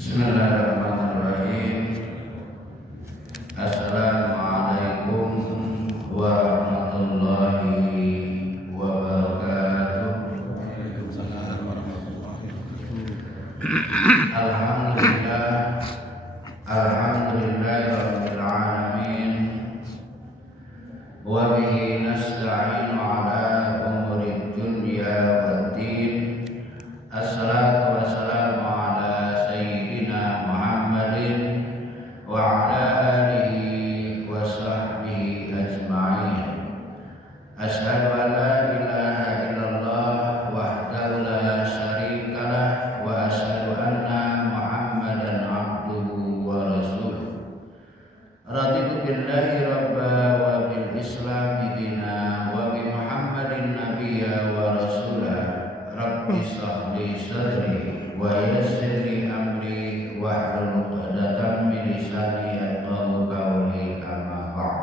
Bismillahirrahmanirrahim. Assalamualaikum warahmatullahi wabarakatuh. Waalaikumsalam warahmatullahi Alhamdulillah, alhamdulillahirabbil alamin. Wa bihi nasta'inu ala umuri dunya waddin. Assalatu wassalamu ala sayyidina Muhammadin wa ala alihi wa sahbihi ajma'in. Asyhadu an la ilaha illallah wahdahu la syarika lah wa asyhadu anna Muhammadan abduhu wa rasuluh. Raditu billahi rabba wa bil islami dina wa bi Muhammadin nabiyya wa rasulah. Rabbi shrah li sadri wa yassir li amri wahlul 'uqdatam min lisani yafqahu qawli, amma ba'd.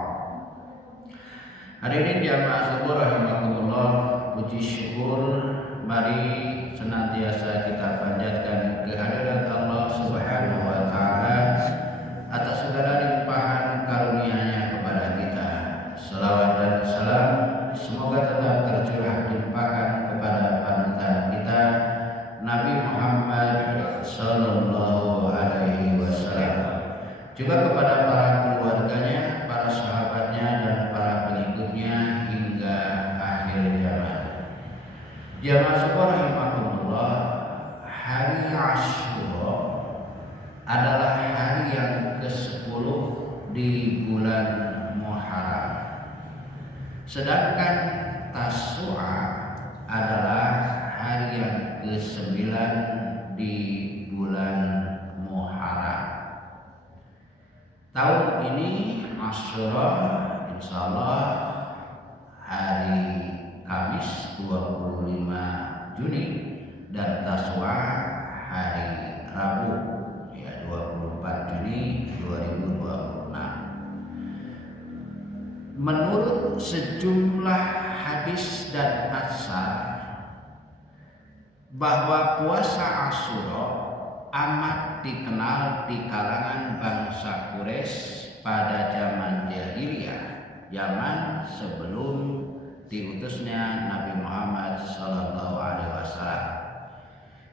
Hadirin jamaah syukur rahimakumullah, puji syukur mari senantiasa kita panjatkan kehadirat Allah Subhanahu wa taala atas segala limpahan karunia-Nya kepada kita. Selawat dan salam semoga tetap tercurah limpahkan kepada panutan kita Nabi Muhammad sallallahu alaihi wasallam, juga kepada para keluarganya, para sahabatnya dan para pengikutnya hingga akhir zaman. Jamaah syukur rahimakumullah, hari Asyura adalah hari yang ke-10 di bulan Muharram. Sedangkan Tasu'a adalah hari yang ke-9 di bulan Muharram. Tahun ini Asyura insyaallah hari Kamis 25 Juni dan Tasu'a hari Rabu 24 Juni 2026. Menurut sejumlah hadis dan atsar bahwa puasa Asyura amat dikenal di kalangan bangsa Quraisy pada zaman jahiliyah, zaman sebelum diutusnya Nabi Muhammad sallallahu alaihi wasallam.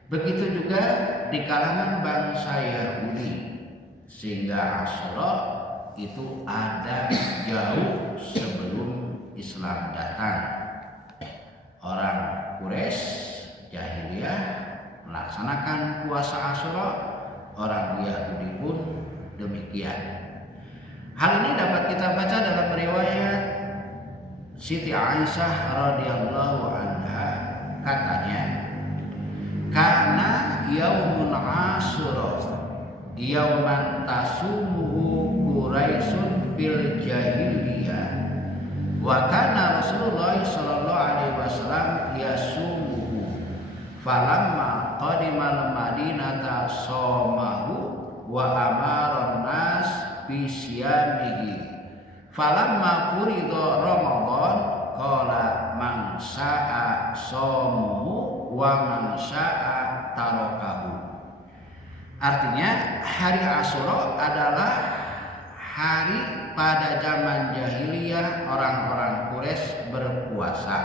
Begitu juga di kalangan bangsa Yahudi, sehingga Asyura itu ada jauh sebelum Islam datang. Orang Quraisy jahiliyah melaksanakan puasa Asyura, orang Yahudi pun demikian. Hal ini dapat kita baca dalam riwayat Siti Aisyah radhiyallahu anha, katanya, "Kana yaumun Asyura yauman tasumuhu Quraisyun bil jahiliyah wa kana Rasulullah sallallahu alaihi wasallam yasumuhu falamma qadimal madinata shamahu wa amara nas bi siyamihi falamma furida Ramadan qala man syaa shamuhu wa man syaa tarakahu." Artinya hari Asyura adalah hari pada zaman jahiliyah orang-orang Quraisy berpuasa,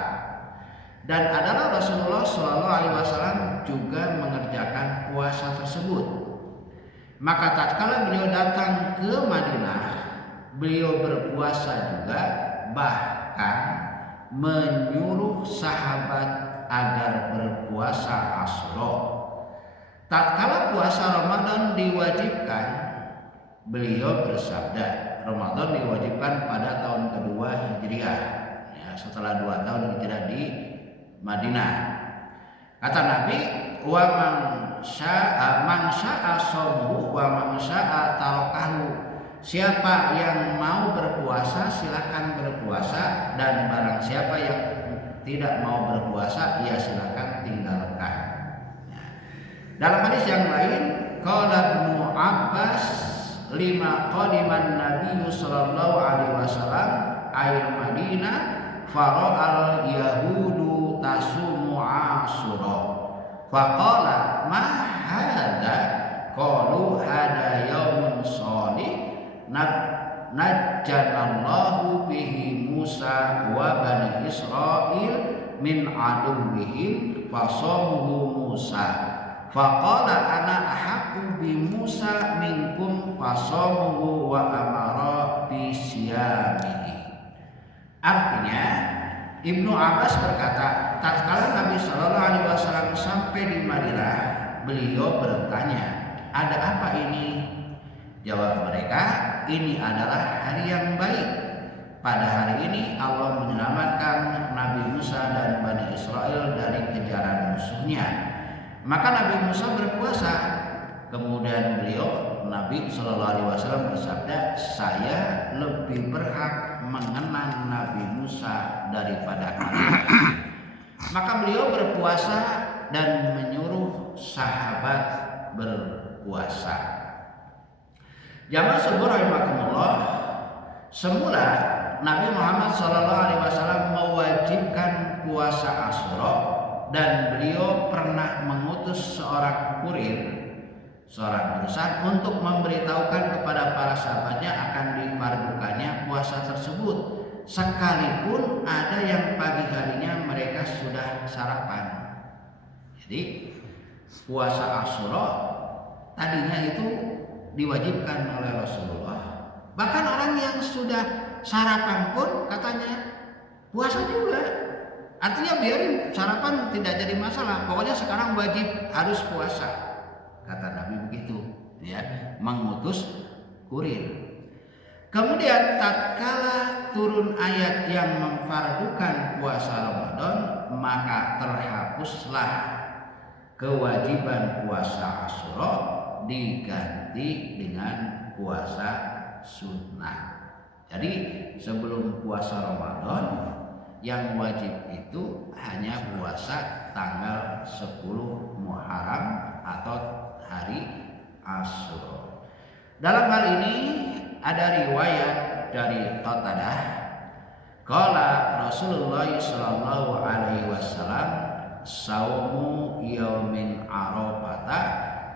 dan adalah Rasulullah SAW juga mengerjakan puasa tersebut. Maka tatkala beliau datang ke Madinah, beliau berpuasa juga, bahkan menyuruh sahabat agar berpuasa Asyura. Tatkala puasa Ramadan diwajibkan, beliau bersabda, Ramadan diwajibkan pada tahun kedua Hijriah, ya, setelah 2 tahun hijrah di Madinah. Kata Nabi, wa man syaa shaumuhu wa man syaa tarakahu. Siapa yang mau berpuasa silakan berpuasa, dan barang siapa yang tidak mau berpuasa ya silakan tinggalkan. Dalam hadis yang lain, qala Ibnu Abbas lima qadiman Nabi sallallahu alaihi wasallam ail Madinah fara'al yahudu tasumu Asyura faqala ma hadza qalu hada yaumun shalih najjanallahu bihi Musa wa bani Israil min aduwwihim fasamuhu Musa faqala ana ahaqqu bi Musa minkum fasamuhu wa amara bi siyamihi. Artinya Ibnu Abbas berkata, tatkala Nabi Shallallahu Alaihi Wasallam sampai di Madinah, beliau bertanya, ada apa ini? Jawab mereka, ini adalah hari yang baik. Pada hari ini Allah menyelamatkan Nabi Musa dan Bani Israel dari kejaran musuhnya. Maka Nabi Musa berpuasa. Kemudian beliau, Nabi Shallallahu Alaihi Wasallam bersabda, saya lebih berhak mengenang Nabi Musa daripada kalian. Maka beliau berpuasa dan menyuruh sahabat berpuasa. Jamaah subur rahimakumullah, semula Nabi Muhammad SAW mewajibkan puasa Asyura dan beliau pernah mengutus seorang kurir, seorang utusan untuk memberitahukan kepada para sahabatnya akan difardukannya puasa tersebut, sekalipun ada yang pagi harinya mereka sudah sarapan. Jadi puasa Asyura tadinya itu diwajibkan oleh Rasulullah. Bahkan orang yang sudah sarapan pun katanya puasa juga. Artinya biarin sarapan tidak jadi masalah. Pokoknya sekarang wajib harus puasa. Kata Nabi begitu, ya, mengutus kurir. Kemudian tatkala turun ayat yang memfardukan puasa Ramadan, maka terhapuslah kewajiban puasa Asyura diganti dengan puasa sunnah. Jadi sebelum puasa Ramadan yang wajib itu hanya puasa tanggal 10 Muharram atau hari Asyura. Dalam hal ini ada riwayat dari Qatadah, qala Rasulullah sallallahu alaihi wasallam, saumu yaumin arafata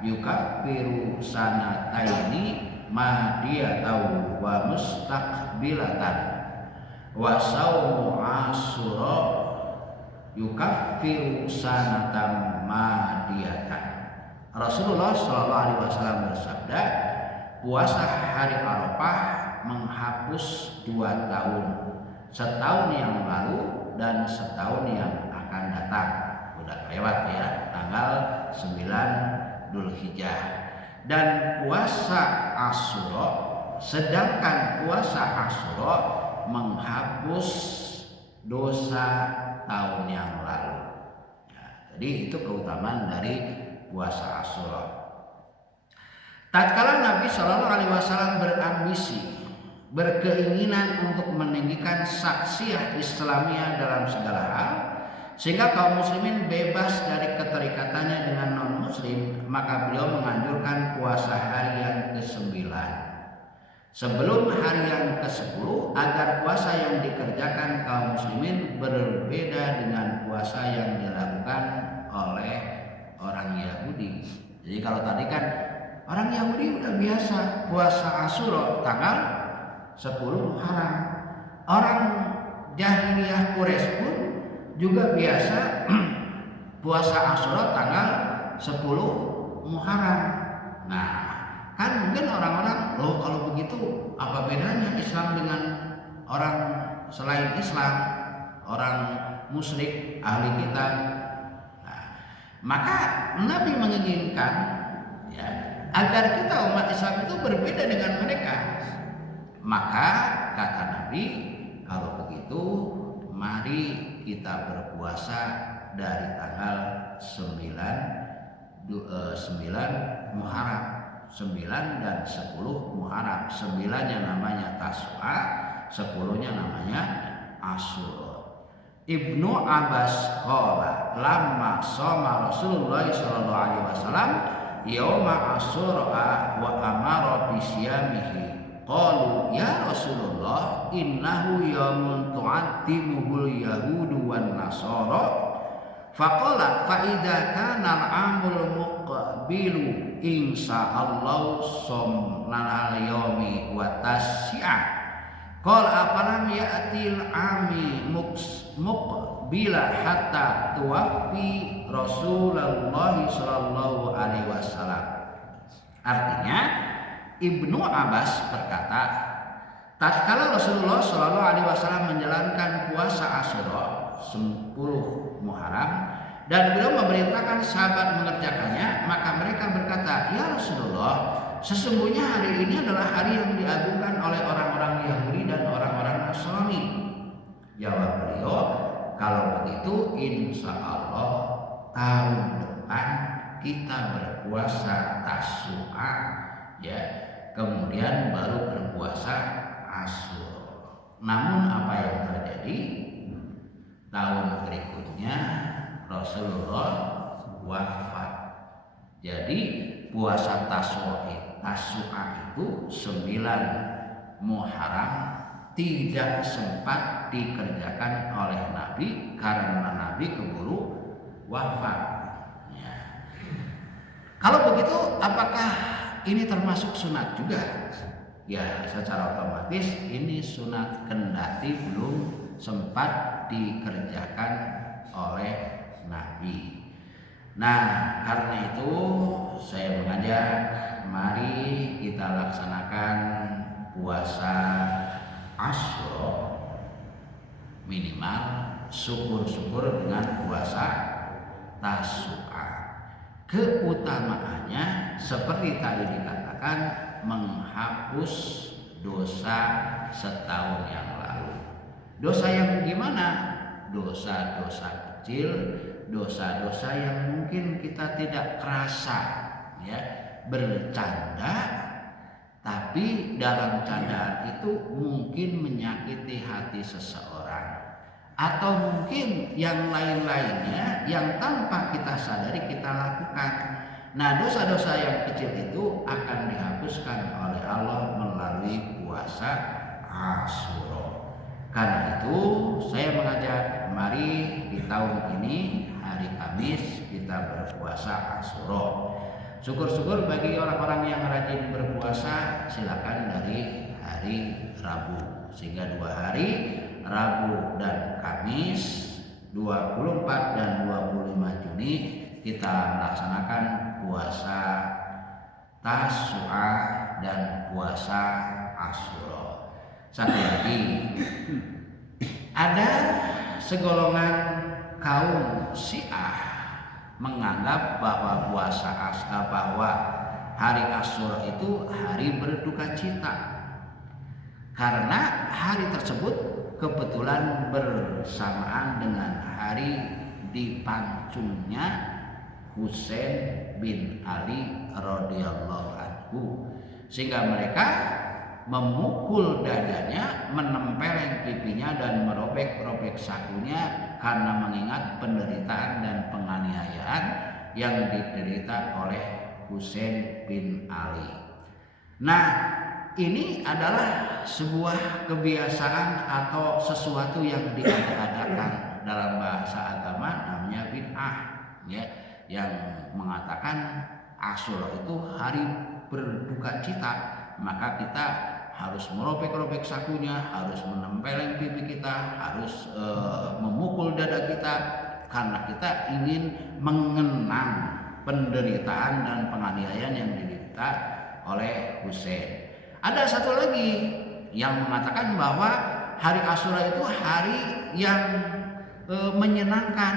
yukaffiru sanataini madiyatan wa mustaqbilatan wa saumu Asyura yukaffiru sanatan madiyatan. Rasulullah Shallallahu Alaihi Wasallam bersabda, puasa hari Arafah menghapus 2 tahun, setahun yang lalu dan setahun yang akan datang. Udah lewat ya, tanggal 9 Dzulhijjah. Dan puasa Asyura, sedangkan puasa Asyura menghapus dosa tahun yang lalu. Ya, jadi itu keutamaan dari puasa Asyura. Tatkala Nabi Shallallahu Alaihi Wasallam berambisi, berkeinginan untuk meninggikan saksiyah Islamiyah dalam segala hal, sehingga kaum muslimin bebas dari keterikatannya dengan non muslim, maka beliau menganjurkan puasa hari yang ke-9 sebelum hari yang ke-10 agar puasa yang dikerjakan kaum muslimin berbeda dengan puasa yang dilakukan oleh orang Yahudi. Jadi kalau tadi kan orang Yahudi udah biasa puasa Asyura tanggal 10 Muharram. Orang jahiliyah Quraisy pun juga biasa puasa Asyura tanggal 10 Muharram. Nah, kan mungkin orang-orang, loh kalau begitu apa bedanya Islam dengan orang selain Islam, orang musyrik ahli kitab? Nah, maka Nabi menginginkan ya agar kita umat Islam itu berbeda dengan mereka. Maka kata Nabi, kalau begitu mari kita berpuasa dari tanggal 9 Muharram, 9 dan 10 Muharram. 9-nya namanya Tas'a, 10-nya namanya Asyura. Ibnu Abbas qala lamma shoma Rasulullah sallallahu alaihi wasallam yauma Asyura wa amara bi siyamihi qalu ya Rasulullah innahu yaumun tu'addimuhul yahudu wan nasara Faqala fa idza kana al-amul muqbilu insyaallah somnal yaumi wa tasya. Qala afalam ya'til ami muqbila hatta tuwaffi Rasulullah sallallahu alaihi wasallam. Artinya Ibnu Abbas berkata, tatkala Rasulullah sallallahu alaihi wasallam menjalankan puasa Asyura 10 Muharram dan beliau memerintahkan sahabat mengerjakannya, maka mereka berkata, "Ya Rasulullah, sesungguhnya hari ini adalah hari yang diagungkan oleh orang-orang Yahudi dan orang-orang Nasrani." Jawab beliau, "Kalau begitu insya Allah tahun depan kita berpuasa Tasyu'a, ya, kemudian baru berpuasa Asyura." Namun apa yang terjadi? Tahun berikutnya Rasulullah wafat. Jadi puasa Tasyu'a itu 9 Muharram tidak sempat dikerjakan oleh Nabi karena Nabi keburu wafat. Ya. Kalau begitu, apakah ini termasuk sunat juga? Ya, secara otomatis ini sunat kendati belum sempat dikerjakan oleh Nabi. Nah, karena itu saya mengajak, mari kita laksanakan puasa Asyura, minimal syukur-syukur dengan puasa Tasyu'a. Keutamaannya seperti tadi dikatakan, menghapus dosa setahun yang lalu. Dosa yang gimana? Dosa-dosa kecil, dosa-dosa yang mungkin kita tidak kerasa, ya, bercanda, tapi dalam candaan itu mungkin menyakiti hati seseorang, atau mungkin yang lain-lainnya yang tanpa kita sadari kita lakukan. Nah, dosa-dosa yang kecil itu akan dihapuskan oleh Allah melalui puasa Asyura. Karena itu saya mengajak, mari di tahun ini hari Kamis kita berpuasa Asyura. Syukur-syukur bagi orang-orang yang rajin berpuasa, silakan dari hari Rabu, sehingga 2 hari Rabu dan Kamis 24 dan 25 Juni kita melaksanakan puasa Tasyu'a dan puasa Asyura. Satu lagi, ada segolongan kaum Syiah menganggap bahwa bahwa hari Asyura itu hari berduka cita, karena hari tersebut kebetulan bersamaan dengan hari dipancungnya Husain bin Ali radhiyallahu anhu, sehingga mereka memukul dadanya, menempeleng pipinya dan merobek-robek sakunya karena mengingat penderitaan dan penganiayaan yang diderita oleh Husain bin Ali. Nah, ini adalah sebuah kebiasaan atau sesuatu yang diada-adakan dalam bahasa agama, namanya bid'ah, ya, yang mengatakan Asyura itu hari berduka cita, maka kita harus merobek-robek sakunya, harus menempeleng pipi kita, harus memukul dada kita, karena kita ingin mengenang penderitaan dan penganiayaan yang diderita oleh Husain. Ada satu lagi yang mengatakan bahwa hari Asyura itu hari yang menyenangkan,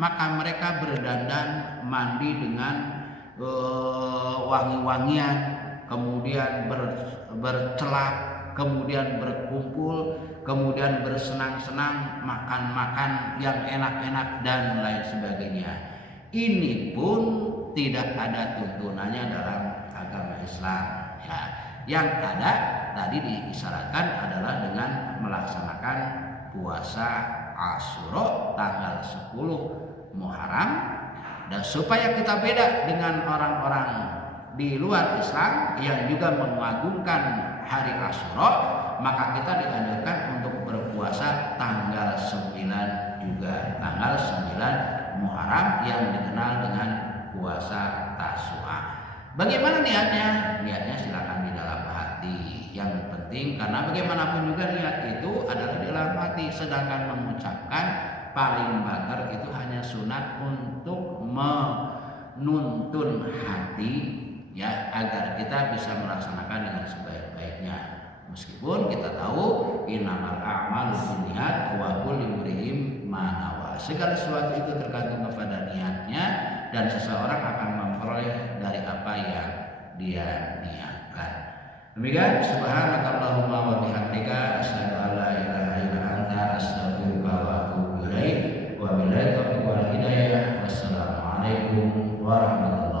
maka mereka berdandan, mandi dengan wangi-wangian, kemudian bercelak, kemudian berkumpul, kemudian bersenang-senang, makan-makan yang enak-enak dan lain sebagainya. Ini pun tidak ada tuntunannya dalam agama Islam, ya. Yang ada tadi diisyaratkan adalah dengan melaksanakan puasa Asyura tanggal 10 Muharram, dan supaya kita beda dengan orang-orang di luar Islam yang juga mengagungkan hari Asyura, maka kita dianjurkan untuk berpuasa tanggal 9 juga, tanggal 9 Muharram yang dikenal dengan puasa Tasu'a. Bagaimana niatnya? Niatnya silakan di dalam hati. Yang penting karena bagaimanapun juga niat itu adalah di dalam hati. Sedangkan mengucapkan paling banter itu hanya sunat untuk menuntun hati ya agar kita bisa melaksanakan dengan sebaik-baiknya. Meskipun kita tahu innamal a'malu binniyat wa kullu imri'in ma nawa. Segala sesuatu itu tergantung kepada niatnya dan seseorang akan memperoleh dari apa yang dia niatkan. Demikian subhanakallahumma wa bihamdika asyhadu an la ilaha illa anta astaghfiruka wa atubu ilaik. Wa billahi taufiq wal hidayah. Wassalamualaikum warahmatullahi